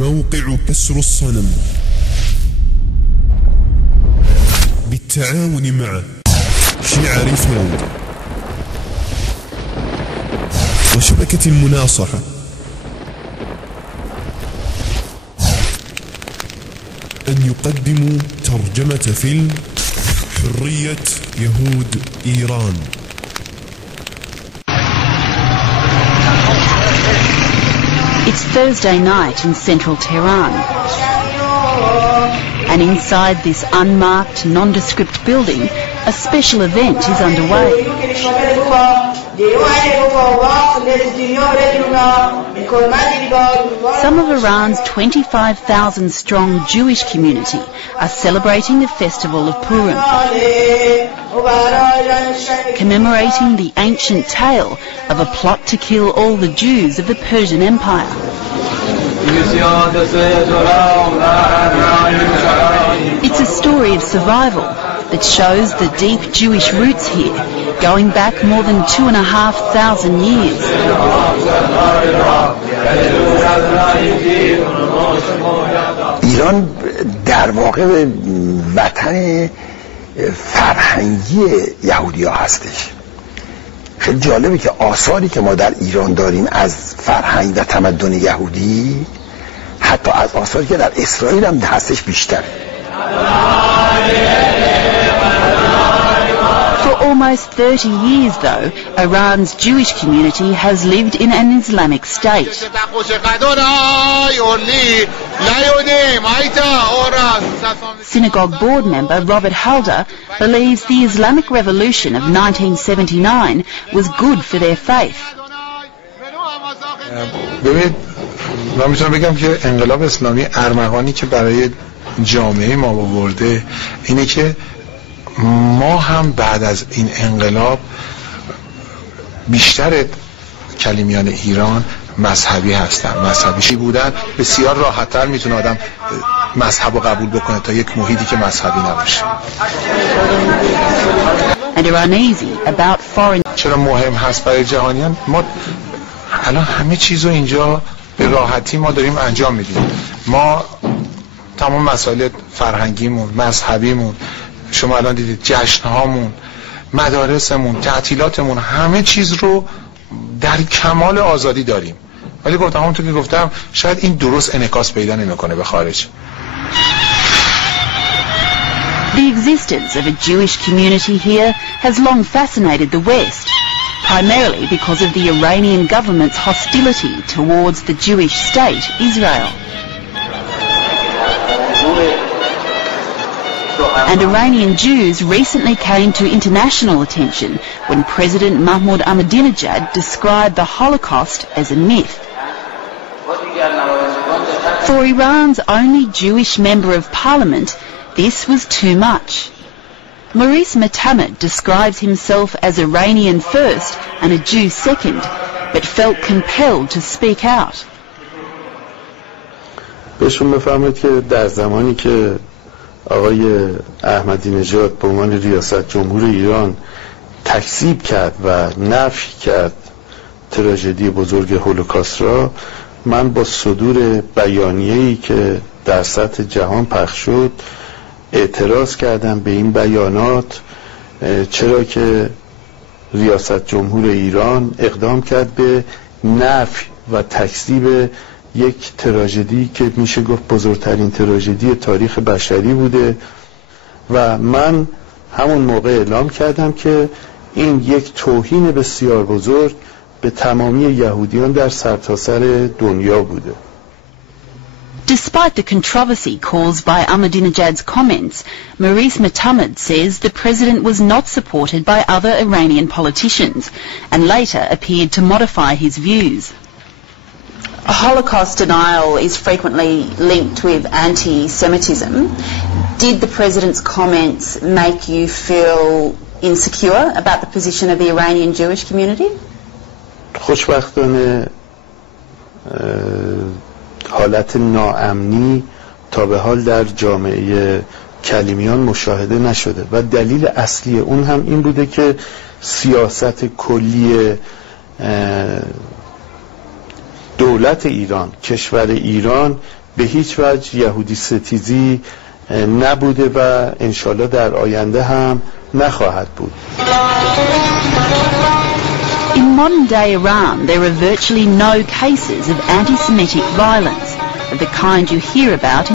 موقع كسر الصنم بالتعاون مع شعر فيلم وشبكة المناصحة أن يقدموا ترجمة فيلم حرية يهود إيران. It's Thursday night in central Tehran, and inside this unmarked, nondescript building, a special event is underway. Some of Iran's 25,000-strong Jewish community are celebrating the festival of Purim, commemorating the ancient tale of a plot to kill all the Jews of the Persian Empire. It's a story of survival that shows the deep Jewish roots here, going back more than 2,500 years. ایران در واقع وطن فرهنگی یهودی ها هستش. خیلی جالبه که آثاری که ما در ایران داریم از فرهنگ و تمدن یهودی حتی از آثاری که در اسرائیل هم هستش بیشتره. For almost 30 years, though, Iran's Jewish community has lived in an Islamic state. Synagogue board member Robert Halder believes the Islamic Revolution of 1979 was good for their faith. من میتونم بگم که انقلاب اسلامی ارمغانی که برای جامعه ما آورده اینه که ما هم بعد از این انقلاب بیشتر کلمیان ایران مذهبی هستن. مذهبی بودن بسیار راحت‌تر میتونه آدم مذهب رو قبول بکنه تا یک محیطی که مذهبی نباشه. چرا مهم هست برای جهانیان؟ ما الان همه چیزو اینجا به راحتی ما داریم انجام میدیم. ما تمام مسائل فرهنگیمون، مذهبیمون، شما الان دیدید جشنهامون، مدارسمون، تعطیلاتمون، همه چیز رو در کمال آزادی داریم. ولی گفتم همونطور که گفتم شاید این درست انعکاس پیدا نمیکنه به خارج. The existence of a Jewish community here has long fascinated the West, primarily because of the Iranian government's hostility towards the Jewish state, Israel. And Iranian Jews recently came to international attention when President Mahmoud Ahmadinejad described the Holocaust as a myth. For Iran's only Jewish member of parliament, this was too much. Maurice Metamed describes himself as Iranian first and a Jew second, but felt compelled to speak out. بهشون بفهمید که در زمانی که آقای احمدی نژاد به عنوان ریاست جمهور ایران تکذیب کرد و نفی کرد تراژدی بزرگ هولوکاست را، من با صدور بیانیه‌ای که در سطح جهان پخش شد اعتراض کردم به این بیانات، چرا که ریاست جمهور ایران اقدام کرد به نفی و تکذیب یک تراژدی که میشه گفت بزرگترین تراژدی تاریخ بشری بوده و من همون موقع اعلام کردم که این یک توهین بسیار بزرگ به تمامی یهودیان در سرتاسر دنیا بوده. Despite the controversy caused by Ahmadinejad's comments, Maurice Metamed says the president was not supported by other Iranian politicians and later appeared to modify his views. Holocaust denial is frequently linked with anti-Semitism. Did the president's comments make you feel insecure about the position of the Iranian Jewish community? خوشبختانه حالت ناامنی تا به حال در جامعه کلمیان مشاهده نشده و دلیل اصلی اون هم این بوده که سیاست کلی دولت ایران، کشور ایران به هیچ وجه یهودی ستیزی نبوده و انشالله در آینده هم نخواهد بود. In modern-day Iran, there are virtually no cases of anti-Semitic violence of the kind you hear about